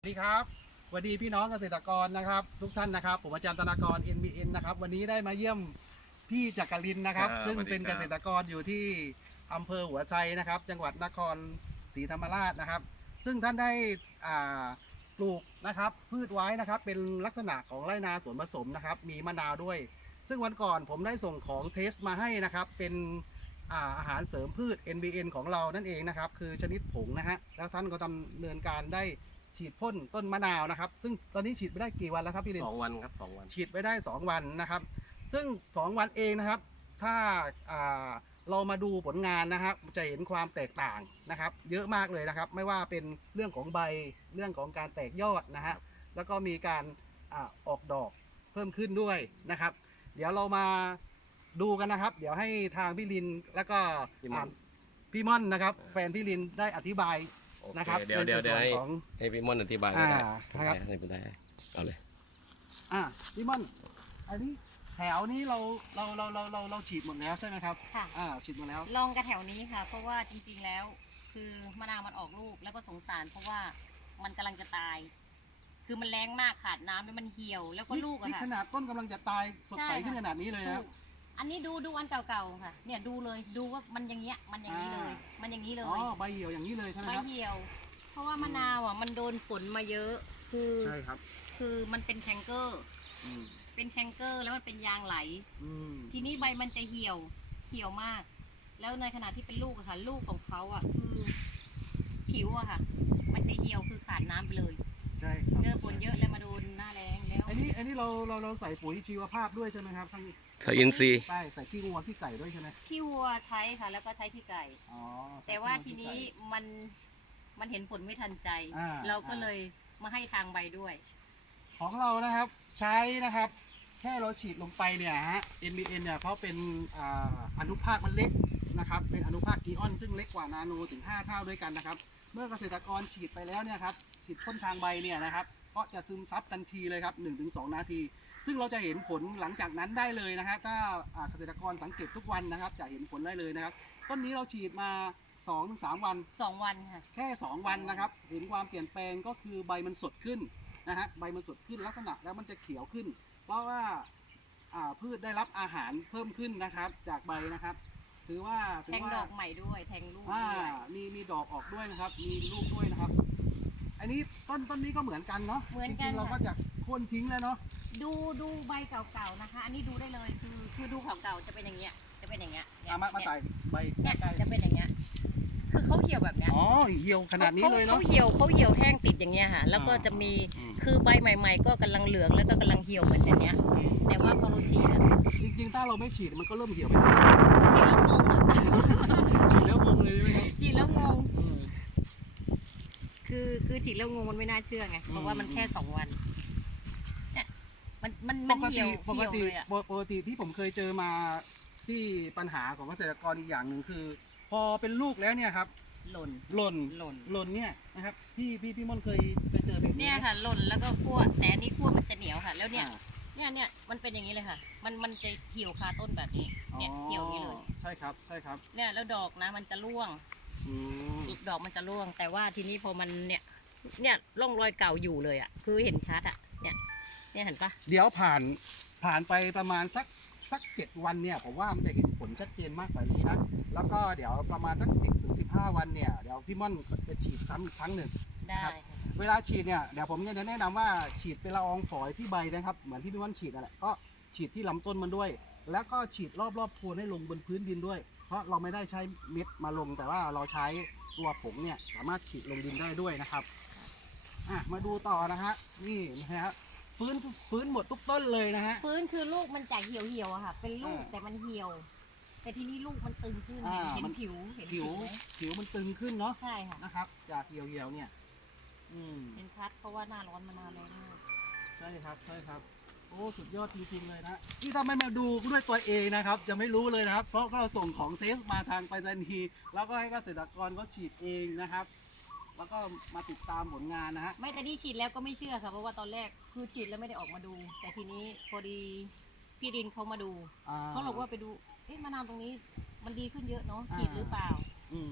สวัสดีครับสวัสดีพี่น้องเกษตรกรนะครับทุกท่านนะครับผมอาจารย์ธนากร NBN นะครับวันนี้ได้มาเยี่ยมพี่จักรินนะครับซึ่งเป็นเกษตรกรอยู่ที่อำเภอหัวไชนะครับจังหวัดนครศรีธรรมราชนะครับซึ่งท่านได้อ่าปลูกนะครับพืชไว้นะครับเป็นลักษณะของไร่นาสวนผสมนะครับมีมะนาวด้วยซึ่งวันก่อนผมได้ส่งของเทสมาให้นะครับเป็นอาหารเสริมพืช NBN ของเรานั่นเองนะครับคือชนิดผงนะฮะแล้วท่านก็ดำเนินการได้ฉีดพ่นต้นมะนาวนะครับซึ่งตอนนี้ฉีดไปได้กี่วันแล้วครับพี่ลิน 2 วันครับ2 วันฉีดไปได้2วันนะครับซึ่ง2วันเองนะครับถ้าเรามาดูผลงานนะครับจะเห็นความแตกต่างนะครับเยอะมากเลยนะครับไม่ว่าเป็นเรื่องของใบเรื่องของการแตกยอดนะฮะแล้วก็มีการออกดอกเพิ่มขึ้นด้วยนะครับเดี๋ยวเรามาดูกันนะครับเดี๋ยวให้ทางพี่ลินแล้วก็พี่ม่อนนะครับแฟนพี่ลินได้อธิบายนะครับเดี๋ยวให้พี่ม่อนอธิบายได้ครับให้ผมได้เอาเลยพี่ม่อนอันนี้แถวนี้เราฉีดหมดแล้วใช่ไหมครับค่ะฉีดหมดแล้วลองกับแถวนี้ค่ะเพราะว่าจริงๆแล้วคือมะนาวมันออกลูกแล้วก็สงสารเพราะว่ามันกำลังจะตาย คือมันแรงมากขาดน้ำแล้วมันเหี่ยวแล้วก็ลูกอะนี่ค่ะขนาดต้นกำลังจะตายสดใสขึ้นขนาดนี้เลยนะอันนี้ดูอันเก่าๆค่ะเนี่ยดูเลยดูว่ามันอย่างเงี้ยมันอย่างนี้เลยมันอย่างนี้เลยใบเหี่ยวอย่างนี้เลยใช่ไหมใบครับเหี่ยว เพราะว่ามะนาวอ่ะมันโดนฝนมาเยอะใช่ครับคือมันเป็นแคนเกอร์เป็นแคนเกอร์แล้วมันเป็นยางไหลทีนี้ใบมันจะเหี่ยวมาก แล้วในขณะที่เป็นลูกอะค่ะลูกของเขาอ่ะคือผิวอะค่ะ มันจะเหี่ยวคือขาดน้ำไปเลยใช่ครับเจอฝนเยอะแล้วมาโดนหน้าแรงแล้วอันนี้เราใส่ปุ๋ยชีวภาพด้วยใช่ไหมครับทั้งใส่อินทรีย์ใส่ขี้วัวขี้ไก่ด้วยใช่ไหมขี้วัวใช้ค่ะแล้วก็ใช้ขี้ไก่แต่ว่าทีนี้มันเห็นผลไม่ทันใจ เราก็เลยมาให้ทางใบด้วยของเรานะครับใช้นะครับแค่เราฉีดลงไปเนี่ยฮะ NBN เนี่ยเขาเป็นอนุภาคมันเล็กนะครับเป็นอนุภาคกีออนซึ่งเล็กกว่านาโนถึง5 เท่าด้วยกันนะครับเมื่อเกษตรกรฉีดไปแล้วเนี่ยครับฉีดพ่นทางใบเนี่ยนะครับก็จะซึมซับทันทีเลยครับ 1-2 นาทีซึ่งเราจะเห็นผลหลังจากนั้นได้เลยนะครับถ้าเกษตรกรสังเกตทุกวันนะครับจะเห็นผลได้เลยนะครับต้นนี้เราฉีดมา 2-3 วัน 2 วันค่ะแค่2 วันนะครับเห็นความเปลี่ยนแปลงก็คือใบมันสดขึ้นนะฮะใบมันสดขึ้นลักษณะแล้วมันจะเขียวขึ้น เพราะว่าพืชได้รับอาหารเพิ่มขึ้นนะครับจากใบนะครับถือว่าแทงดอกใหม่ด้วยแทงลูกด้วยมีดอกออกด้วยนะครับมีลูกด้วยนะครับอันนี้ต้นนี้ก็เหมือนกันเนาะเหมือนกันเราก็จะโค่นทิ้งแล้วเนาะดูใบเก่าๆนะคะอันนี้ดูได้เลยคือดูเก่าๆจะเป็นอย่างเงี้ยจะเป็นอย่างเงี้ยมาใส่ใบเนี่ยจะเป็นอย่างเงี้ยคือเขาเหี่ยวแบบเนี้ยเหี่ยวขนาดนี้เลยเนาะเขาเหี่ยวแห้งติดอย่างเงี้ยค่ะแล้วก็จะมีคือใบใหม่ๆก็กำลังเหลืองแล้วก็กำลังเหี่ยวเหมือนอย่างเงี้ยแต่ว่าพอเราฉีดจริงๆถ้าเราไม่ฉีดมันก็เริ่มเหี่ยวไปก็ฉีดแล้วงงอ่ะฉีดแล้วงงเลยไหมครับฉีดแล้วงงคือฉีดแล้วงงมันไม่น่าเชื่อไงเพราะว่ามันแค่2 วันเนี่ยมันเหี่ยวปกติที่ผมเคยเจอมาที่ปัญหาของเกษตรกรอีกอย่างหนึ่งคือ พอเป็นลูกแล้วเนี่ยครับหล่นเนี่ยนะครับพี่ม่อนเคยเจอแบบนี้เนี่ยค่ะหล่นแล้วก็คั่วแต่อันนี้คั่วมันจะเหนียวค่ะแล้วเนี่ยมันเป็นอย่างนี้เลยค่ะมันจะเหี่ยวคาต้นแบบนี้เนี่ยเหี่ยวนี้เลยใช่ครับเนี่ยแล้วดอกนะมันจะร่วงดอกมันจะร่วงแต่ว่าทีนี้พอมันเนี่ยร่องรอยเก่าอยู่เลยอ่ะคือเห็นชัดอ่ะเนี่ยเห็นปะเดี๋ยวผ่านไปประมาณสัก7 วันเนี่ยผมว่ามันจะเห็นผลชัดเจนมากกว่านี้นะแล้วก็เดี๋ยวประมาณสัก10-15 วันเนี่ยเดี๋ยวพี่ม่อนจะฉีดซ้ำอีกครั้งหนึ่งได้เวลาฉีดเนี่ยเดี๋ยวผมจะแนะนำว่าฉีดเป็นละอองฝอยที่ใบนะครับเหมือนที่พี่ม่อนฉีดนั่นแหละก็ฉีดที่ลำต้นมันด้วยแล้วก็ฉีดรอบโคนให้ลงบนพื้นดินด้วยเพราะเราไม่ได้ใช้เม็ดมาลงแต่ว่าเราใช้ตัวผงเนี่ยสามารถฉีดลงดินได้ด้วยนะครับมาดูต่อนะฮะนี่นะฮะฟื้นหมดทุกต้นเลยนะฮะฟื้นคือลูกมันจากเหี่ยวอะค่ะเป็นลูกแต่มันเหี่ยวแต่ทีนี้ลูกมันตึงขึ้นเห็นผิวมันตึงขึ้นเนาะใช่ค่ะนะครับจากเหี่ยวเนี่ยเห็นชัดเพราะว่าหน้าร้อนมานานแล้วใช่ครับโอ้สุดยอดจริงๆเลยนะที่ถ้าไม่มาดูด้วยตัวเองนะครับจะไม่รู้เลยนะครับเพราะเราส่งของเทสมาทางไปรษณีย์แล้วก็ให้เกษตรกรเขาฉีดเองนะครับแล้วก็มาติดตามผลงานนะฮะไม่แต่ที่ฉีดแล้วก็ไม่เชื่อค่ะเพราะว่าตอนแรกคือฉีดแล้วไม่ได้ออกมาดู แต่ทีนี้พอดีพี่ดินเขามาดูเขาบอกว่าไปดูมะนาวตรงนี้มันดีขึ้นเยอะเนาะฉีดหรือเปล่า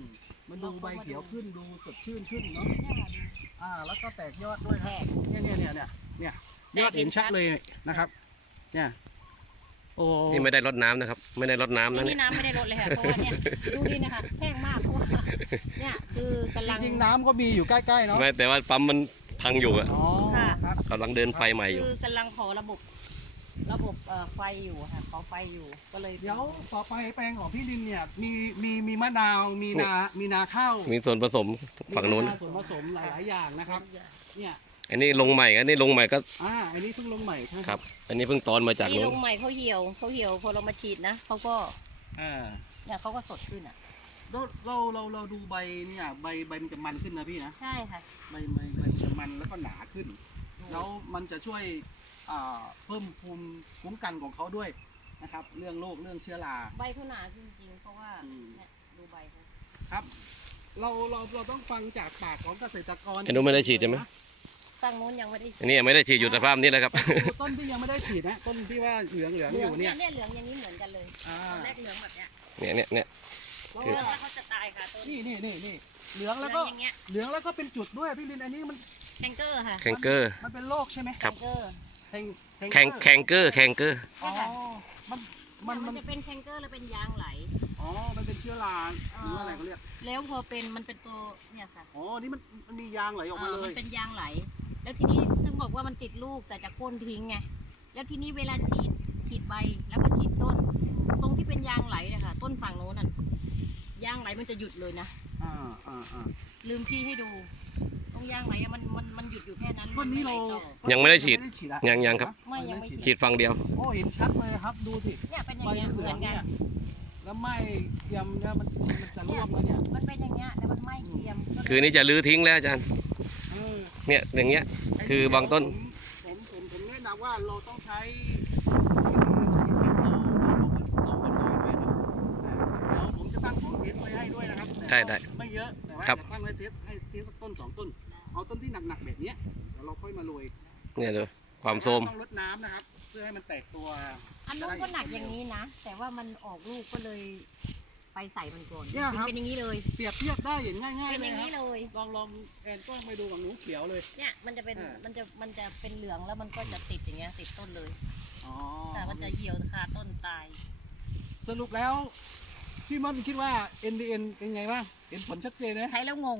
มันดูใบเขียวขึ้นดูสดชื่นขึ้นเนาะเนี่ยค่ะดูแล้วก็แตกยอดด้วยคแตรับกเนี่ยยอดเห็นชัดเลยนะครับ เนี่ยโอ้นี่ไม่ได้รดน้ำนะครับ ไม่ได้รดน้ำนะนี่เนี่ยน้ำไม่ได้ลดเลยค่ะเพราะว่าเนี่ยดูดินะคะแห้งมากเพราะว่าเนี่ยคือกำลังจริงๆน้ำก็มีอยู่ใกล้ๆเนาะไม่แต่ว่าปั๊มมันพังอยู่อะอ๋อค่ะครับกำลังเดินไฟใหม่อยู่คือกำลังขอระบบไฟอยู่ค่ะขอไฟอยู่ก็เลยเดี๋ยวต่อไปแปลงของพี่ลินเนี่ยมีมะนาวมีนาข้าวมีส่วนผสมฝั่งนู้นมีส่วนผสมหลายๆอย่างนะครับเนี่ยอันนี้ลงใหม่อันนี้ลงใหม่ก็อันนี้เพิ่งลงใหม่ใช่ไหมครับ อันนี้เพิ่งตอนมาจากนี่นู้ลนงใหม่เขาเหี่ยวพอเรามาฉีดนะเขาก็อ่าเนี่ยเขาก็สดขึ้นอ่ะเราดูใบเนี่ยใบมันจะมันขึ้นนะพี่นะใช่ค่ะใบจะมันแล้วก็หนาขึ้น แล้วมันจะช่วยเพิ่มภูมิคุ้มกันของเขาด้วยนะครับ เรื่องโรคเรื่องเชื้อราใบเขาหนาจริงๆเพราะว่าอืมเนี่ยดูใบเขาครับ เราต้องฟังจากปากของเกษตรกรอันนู้นไม่ได้ฉีดใช่ไหมตั้งนู้นยังไม่ได้อันนี้ยังไม่ได้ฉีดอยู่สภาพนี้แหละครับดูต้นที่ยังไม่ได้ฉีดนะต้นที่ว่าเหลืองอยู่เนี่ยเนี่ยเหลืองอย่างนี้เหมือนกันเลยอ่าตอนแรกเหลืองแบบเนี้ยเนี่ยแล้วเหลืองแล้วเขาจะตายค่ะต้นนี่เหลืองเหลืแล้อวก็งอย่างเงี้ยเหลืองแล้วก็เป็นจุดด้วยพี่ลินอันนี้มันแคนเกอร์ค่ะแข่งเกอร์มันเป็นโรคใช่ไหมครับแคนเกอร์แข่งแข่งเกอร์แข่งเกอร์อ๋อมันมันมัมัน นจะเป็นแคนเกอร์แล้วเป็นยางไหลมันเป็นเชื้อราหรืออะไรเขาเรียกแล้วพอเป็นมันเป็นตัวเนี่ยค่ะนี่มันมียางไหลออกมาเลมัยนเป็นยางไหล แล้วทีนี้ซึ่งบอกว่ามันติดลูกแต่จะโค่นทิ้งไง แล้วทีนี้เวลาฉีดใบแล้วก็ฉีดต้น ตรงที่เป็นยางไหลนะคะต้นฝั่งโน้นน่ะยางไหลมันจะหยุดเลยนะอ่าลืมที่ให้ดู ตรงยางไหลอะมันหยุดอยู่แค่นั้นต้นนี้เราไม่ไหลต่อยังไม่ได้ฉีดอะยังครับไม่ยังไม่ฉีดฉีดฝั่งเดียวโอ้เห็นชัดเลยครับดูสิเนี่ยเป็นอย่าใบงเงี้ยเหเหลืมืออง นกัเนี่นยแล้วไหม้เทียมเนี่ยมันจะร่วงแล้วเนี่ยมันเป็นอย่างเงี้ยแต่มันไม่เทียมก็เลยคือนี่จะรื้อทิ้งแล้วอาจารย์เออเนี่ยอย่างเงี้ย คือบางต้นผมแนะนำว่าเราต้องใช้เดี๋ยวผมจะตั้งของเทสไว้ให้ด้วยนะครับได้ไม่เยอะแต่ว่าครับจะตั้งไว้เทสสักต้น2 ต้น เอาต้นที่หนักๆแบบเนี้ยเดี๋ยวเราค่อยมาโรยเนี่ยเลยความโทรมต้องลดน้ำนะครับ เพื่อให้มันแตกตัวอันนู้นก็หนักอย่างนี้นะ แต่ว่ามันออกลูกก็เลยไปใส่มันก่อนเนี่ยครับเป็นอย่างนี้เลยเปรียบเทียบได้เห็นง่ายๆเป็นเลอย ย่างคนี้รับเลยลองแอนกล้องไปดูกับหนูเขียวเลยเนี่ยมันจะเป็นอ่ามันจะเป็นเหลืองแล้วมันก็จะติดอย่างเงี้ยติดต้นเลยอ๋อแต่มันจะเหี่ยวคาต้นตายสรุปแล้วพี่ม่อนคิดว่า NBN เป็นไงบ้างเห็นผลชัดเจนนะใช้แล้วงง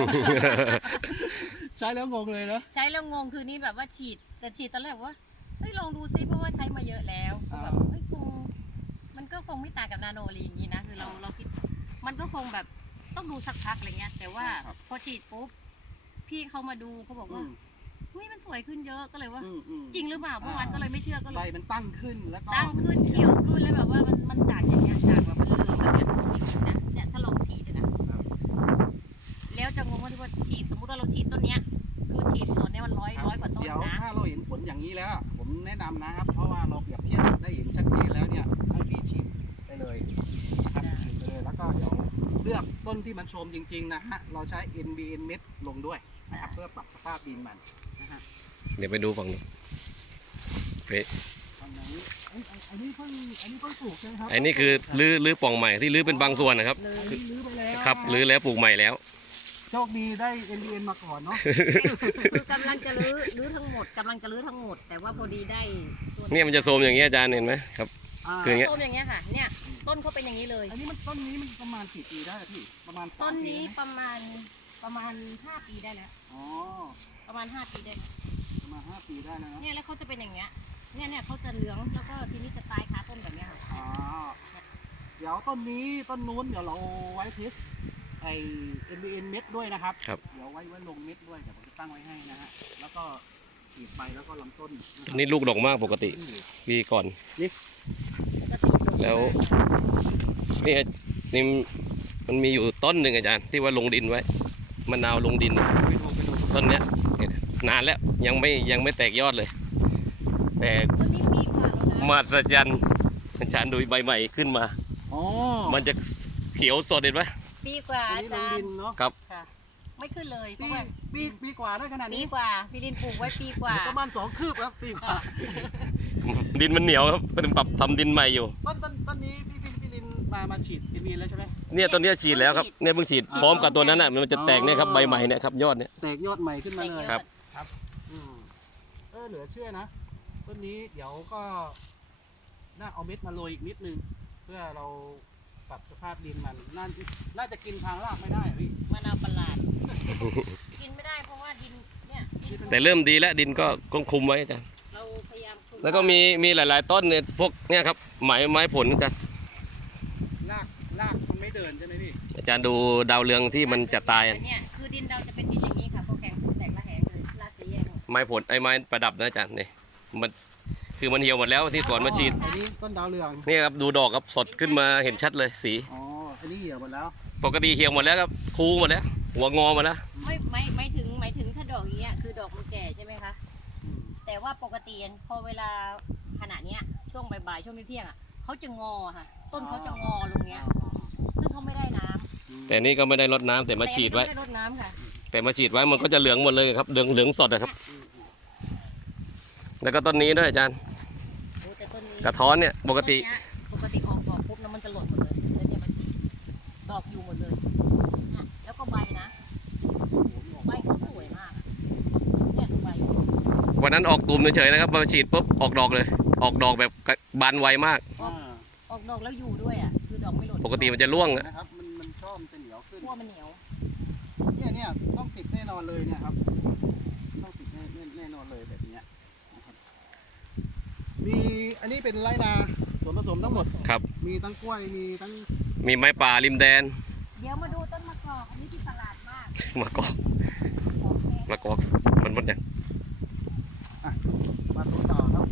ใช้แล้วงงเลยเนอะใช้แล้วงงคือนี่แบบว่าฉีดแต่ฉีดตอนแรกว่าเฮ้ยลองดูซิเพราะว่าใช้มาเยอะแล้วก็แบบเฮ้ยมันก็คงไม่ต่างกับนาโนอะไรอย่างงี้นะคือเราคิดมันก็คงแบบต้องดูสักพักอะไรเงี้ยแต่ว่าพอฉีดปุ๊บพี่เขามาดูเขาบอกว่าเฮ้ยมันสวยขึ้นเยอะก็เลยว่า จริงหรือเปล่าเมื่อวานก็เลยไม่เชื่อก็เลใบยมันตั้งขึ้นแล้วก็ตั้งขึ้นเขียวขึ้นแล้วแบบว่ามันจากอย่างเงี้ยจากแบบเหลืองแบบเนี้ยจริงๆนะเนี่ยถ้าลองฉีดอะนะแล้วจะงงว่าที่ว่าฉีดสมมติว่าเราฉีดต้นเนี้ยคือฉีดส่วนเนี้ยมันร้อยกว่าต้นเดี๋ยวนะถ้าเราเห็นผลอย่างนี้แล้วผมแนะนำนะครับ เพราะว่าเราเปรียบเทียบได้เห็นชัดเจนแล้วเนี่ยให้พี่ฉีดไปเลยนะครับฉีดไปเลยแล้วก็เดี๋ยวเลือกต้นที่มันโทรมจริงๆนะฮะเราใช้ NBN เม็ดลงด้วยนะครับเพื่อปรับสภาพดินมันนะฮะเดี๋ยวไปดูฝั่งนู้นเฮ้ยอันนี้อันนี้เพิ่งปลูกใช่ไหมครัอันนี้คือรื้อปล่องใหม่ที่รื้อเป็นบางส่วนนะครับเลยอันนี้รื้อไปแล้วครับนะรื้อแล้วปลูกใหม่แล้วโชคดีได้ NBN มาก่อนเนาะคือกำลังจะรื้อทั้งหมดกำลังจะรื้อทั้งหมด แต่ว่าพอดีได้ตัวเนี่ยมันจะโทรมอย่างเงี้ยอาจารย์เห็นไหมครับ คืออย่างเงี้ยต้นอย่างเงี้ยค่ะเนี่ยต้นเขาเป็นอย่างนี้เลยอันนี้ต้นนี้มันประมาณกี่ปีได้อะพี่ประมาณ3 ต้นปีนี้ได้ไหมประมาณ5 ปีได้แล้วอ๋อประมาณ5 ปีได้แล้วประมาณ5 ปีได้นะครับเนี่ยแล้วเขาจะเป็นอย่างเงี้ยเนี่ยเขาจะเหลืองแล้วก็ทีนี้จะตายคาต้นแบบเนี้ยค่ะอ๋อเดี๋ยวต้นนี้ต้นนู้นเดี๋ยวเราไว้เทสไอ NBN เม็ดด้วยนะครับครับเดี๋ยวไว้ลงเม็ดด้วยเดี๋ยวผมจะตั้งไว้ให้นะฮะแล้วก็ฉีดใบแล้วก็ลำต้นนะคอัรับนนี้ลูกดกมากปกติปีก่อนปกติแล้ว นี่มันมีอยู่ต้นหนึ่งอาจารย์ที่ว่าลงดินไว้มะนาวลงดินไปดูต้นเนี้ยนานแล้วยังไม่แตกยอดเลย แต่ต้นนี้ปีกว่าแล้วนะมหัศจรรย์อาจารย์ดูใบใหม่ขึ้นมาอ๋อมันจะเขียวสดเห็นไหมปีกว่าอันอานี้ลงจารดิย์นเนาะครับค่ะ ไม่ขึ้นเลยเพปีราะว่าปีกว่าได้ขนาดปีนี้กว่าพี่ลินปลูกไว้ปีกว่าประมาณ2 คืบครับปีกว่าดินมันเหนียวครับก็ต้องปรับทำดินใหม่อยู่ต้นนี้พี่ลินมาฉีดNBNแล้วใช่ไหมเนี่ยต้นเนี้ยฉีดแล้วครับเนี่ยเพิ่งฉีดพร้อมกับตัวนั้นน่ะมันจะแตกเนี่ยครับใบใหม่เนี่ยครับยอดเนี่ยแตกยอดใหม่ขึ้นมาเลยครับอืมเหลือเชื่อนะต้นนี้เดี๋ยวก็น่าเอาเม็ดมาโรยอีกนิดนึงเพื่อเราปรับสภาพดินมันน่าจะกินทางรากไม่ได้อะพี่มะนาวประหลาด กินไม่ได้เพราะว่าดินเนี่ยดินแต่เริ่มดีแล้วดินก็คุมไว้อาจารย์เราพยายามคุมแล้วก็มีหลายๆต้นเนี่ยพวกเนี่ยครับไม้ผลอาจารย์รากมันไม่เดินใช่ไหมพี่อาจารย์ดูดาวเรืองที่มันจะตายเนี่ยคือดินเราจะเป็นดินอย่างนี้ค่ะพวกแข็งแตกระแหงเลยรากจะแยกออกไม้ผลไม้ประดับนะอาจารย์นี่มันคือมันเหี่ยวหมดแล้วที่สวนมาฉีดอันนี้ต้นดาวเรืองนี่ครับดูดอกครับสดขึ้นมาเห็นชัดเลยสีอ๋ออันนี้เหี่ยวหมดแล้วปกติเหี่ยวหมดแล้วครับคูหมดแล้ว หัวงอหมดแล้วไม่ถึงถ้าดอกอย่างเงี้ยคือดอกมันแก่ใช่ไหมคะอืมแต่ว่าปกติพอเวลาขณะเนี้ยช่วงบ่ายๆช่วงเที่ยงอ่ะเขาจะงอค่ะ ต้นเขาจะงอลงเงี้ย ซึ่งเขาไม่ได้น้ำแต่นี่ก็ไม่ได้รดน้ำแต่มาฉีดไว้แต่อันนี้ไม่ได้รดน้ำค่ะแต่มาฉีดไว้มันก็จะเหลืองหมดเลยครับเหลืองสดนะครับ แล้วก็ต้นนี้ด้วยอาจารย์โอ้แต่ต้นนี้กระท้อนเนี่ยปกติต้นเนี้ยปกติออกดอกปุ๊บแล้วมันจะหล่นหมดเลยแล้วเนี่ยมันฉีดดอกอยู่หมดเลยเนี่ยแล้วก็ใบนะใบเขาสวยมากเนี่ยดูใบวันนั้นออกตุ่มเฉยๆนะครับมาฉีดปุ๊บออกดอกเลย ออกดอกแบบบานไวมากอ่าออกดอกแล้วอยู่ด้วยอ่ะคือดอกไม่หล่นปกติมันจะร่วงอะนะครับมันชอบมันจะเหนียวขึ้นขั้วมันเหนียวเนี่ยต้องติดแน่นอนเลยเนี่ยครับต้องติดแน่นอนเลยแบบเนี้ยนะครับมีอันนี้เป็นไรนาส่วนผสมทั้งหมดครับมีทั้งกล้วยมีทั้งมีไม้ป่าริมแดนเดี๋ยวมาดูต้นมะกอกอันนี้ที่ตลาดมากมากอกของแพงมากอกมันหมดเนี่ยมาตัวต่อครับ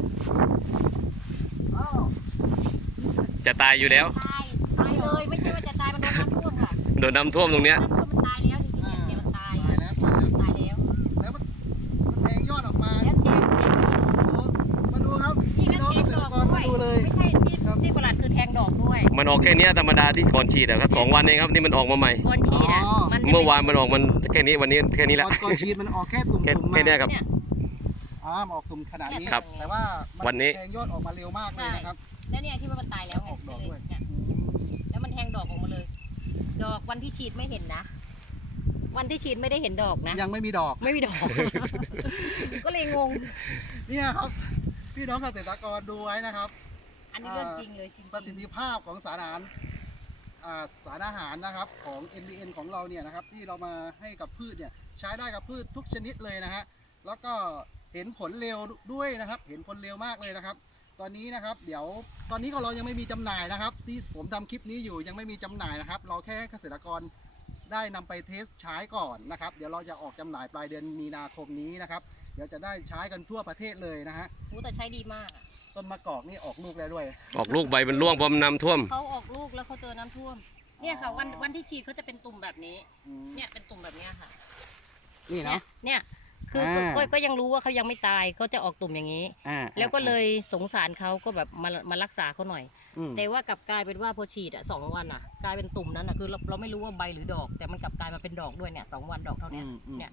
อ้าวจะตายอยู่แล้วตายเลยไม่ใช่ว่าจะตายมันโดนน้ำท่วมค่ะโดนน้ำท่วมตรงเนี้ยน้ำท่วมมันตายแล้วจริงๆเนี่ยมันตายตายแล้วตายแล้วแล้วมันแทงยอดออกมาแล้วแทงโอ้มาดูครับนี่พี่ก็น้องแทเกงษดตรอกกรด้วมาย ดูเลยไม่ใช่ที่ประหลัดคือแทงดอกด้วยมันออกแค่เนี้ยธรรมดาที่ก่อนฉีดอะครับ2 วันเองครับนี่มันออกมาใหม่ก่อนฉีดอ่ะมันจะเมื่อวานมันออกมันแค่นี้วันนี้แค่นี้ละก่อนฉีดมันออกแค่ตุ่มแค่ๆมาแค่เนี้ยครับเนี่ยออกตุ่มขนาดนี้ครับแต่ว่ามัวันนี้แทงยอดออกมาเร็วมากเลยนะครับแล้วเนี่ยที่ว่ามันตายแล้วไงออกดอกด้วยเนี่ยแล้วมันแทงดอกออกมาเลย ดอกวันที่ฉีดไม่เห็นนะ วันที่ฉีดไม่ได้เห็นดอกนะยังไม่มีดอกไม่มีดอก ก็เลยงงเนี่ยครับพี่น้องเกษตรกรดูไว้นะครับอันนี้เรื่องจริงเลยจริงๆประสิทธิภาพของสารอาหารนะครับของ NBN ของเราเนี่ยนะครับที่เรามาให้กับพืชเนี่ยใช้ได้กับพืชทุกชนิดเลยนะฮะแล้วก็เห็นผลเร็วด้วยนะครับ เห็นผลเร็วมากเลยนะครับ ตอนนี้นะครับเดี๋ยวตอนนี้เรายังไม่มีจำหน่ายนะครับ ที่ผมทำคลิปนี้อยู่ยังไม่มีจำหน่ายนะครับ เราแค่ให้เกษตรกรได้นำไปเทสใช้ก่อนนะครับ เดี๋ยวเราจะออกจำหน่ายปลายเดือนมีนาคมนี้นะครับ เดี๋ยวจะได้ใช้กันทั่วประเทศเลยนะฮะโอ้แต่ใช้ดีมากอะต้นมะกอกนี่ออกลูกแล้วด้วยออกลูกใบมันร่วงเพราะมันน้ำท่วมเขาออกลูกแล้วเขาเจอน้ำท่วม เนี่ยค่ะ วันที่ฉีดเขาจะเป็นตุ่มแบบนี้อืมเนี่ยเป็นตุ่มแบบเนี้ยค่ะนี่เนี่ยเนาะเนี่ยคืออ่าก็ยังรู้ว่าเขายังไม่ตายเขาจะออกตุ่มอย่างนี้ แล้วก็เลยสงสารเขาก็แบบมารักษาเขาหน่อยอืมแต่ว่ากลับกลายเป็นว่าพอฉีดอ่ะ2 วันอ่ะ กลายเป็นตุ่มนั้นอ่ะคือเราไม่รู้ว่าใบหรือดอก แต่มันกลับกลายมาเป็นดอกด้วยเนี่ย2 วันดอกเท่าเนี้ยเนี่ย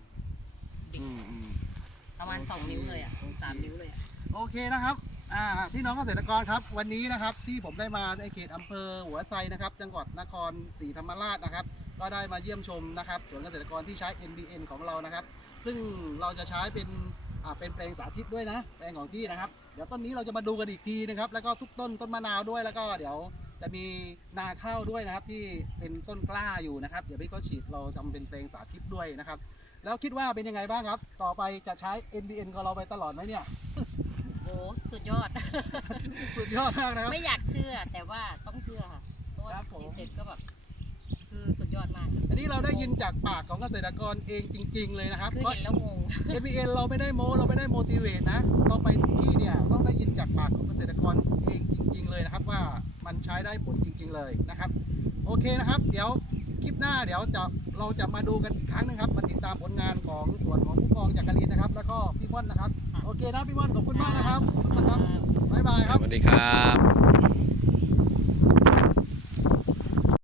ประมาณ2 นิ้วเลยอ่ะ3 นิ้วเลยอะโอเคนะครับพี่น้องเกษตรกรครับวันนี้นะครับที่ผมได้มาในเขตอำเภอหัวไซนะครับ จังหวัดนครศรีธรรมราชนะครับ ก็ได้มาเยี่ยมชมนะครับสวนเกษตรกรที่ใช้ NBN ของเรานะครับ ซึ่งเราจะใช้เป็นแปลงสาธิตด้วยนะแปลงของพี่นะครับ เดี๋ยวต้นนี้เราจะมาดูกันอีกทีนะครับ แล้วก็ทุกต้นมะนาวด้วยแล้วก็เดี๋ยวจะมีนาข้าวด้วยนะครับ ที่เป็นต้นกล้าอยู่นะครับ เดี๋ยวพี่ก็ฉีดเราทำเป็นแปลงสาธิตด้วยนะครับ แล้วคิดว่าเป็นยังไงบ้างครับ ต่อไปจะใช้ NBN ของเราไปตลอดไหมเนี่ยโอ้สุดยอดสุดยอดมากนะครับไม่อยากเชื่อแต่ว่าต้องเชื่อค่ะเพราะว่าครับผมฉีดเสร็จก็แบบคือสุดยอดมากอันนี้เราได้ยินจากปากของเกษตรกรเองจริง ๆ เลยนะครับคือเพราะเห็นแล้วงง NBN เราไม่ได้โม้เราไม่ได้โมดิเวตนะ เราไปที่เนี่ยต้องได้ยินจากปากของเกษตรกรเองจริง ๆ เลยนะครับ ว่ามันใช้ได้ผลจริง ๆ เลยนะครับ โอเคนะครับ เดี๋ยวคลิปหน้าเดี๋ยวเราจะมาดูกันอีกครั้งหนึงครับมาติดตามผลงานของสวนของผู้กองจักรินนะครับ แล้วก็พี่ม่อนนะครับ โอเคนะพี่ม่อนขอบคุณมากนะครับขอบคุณนะครับบ๊ายบายครับสวัสดีครับ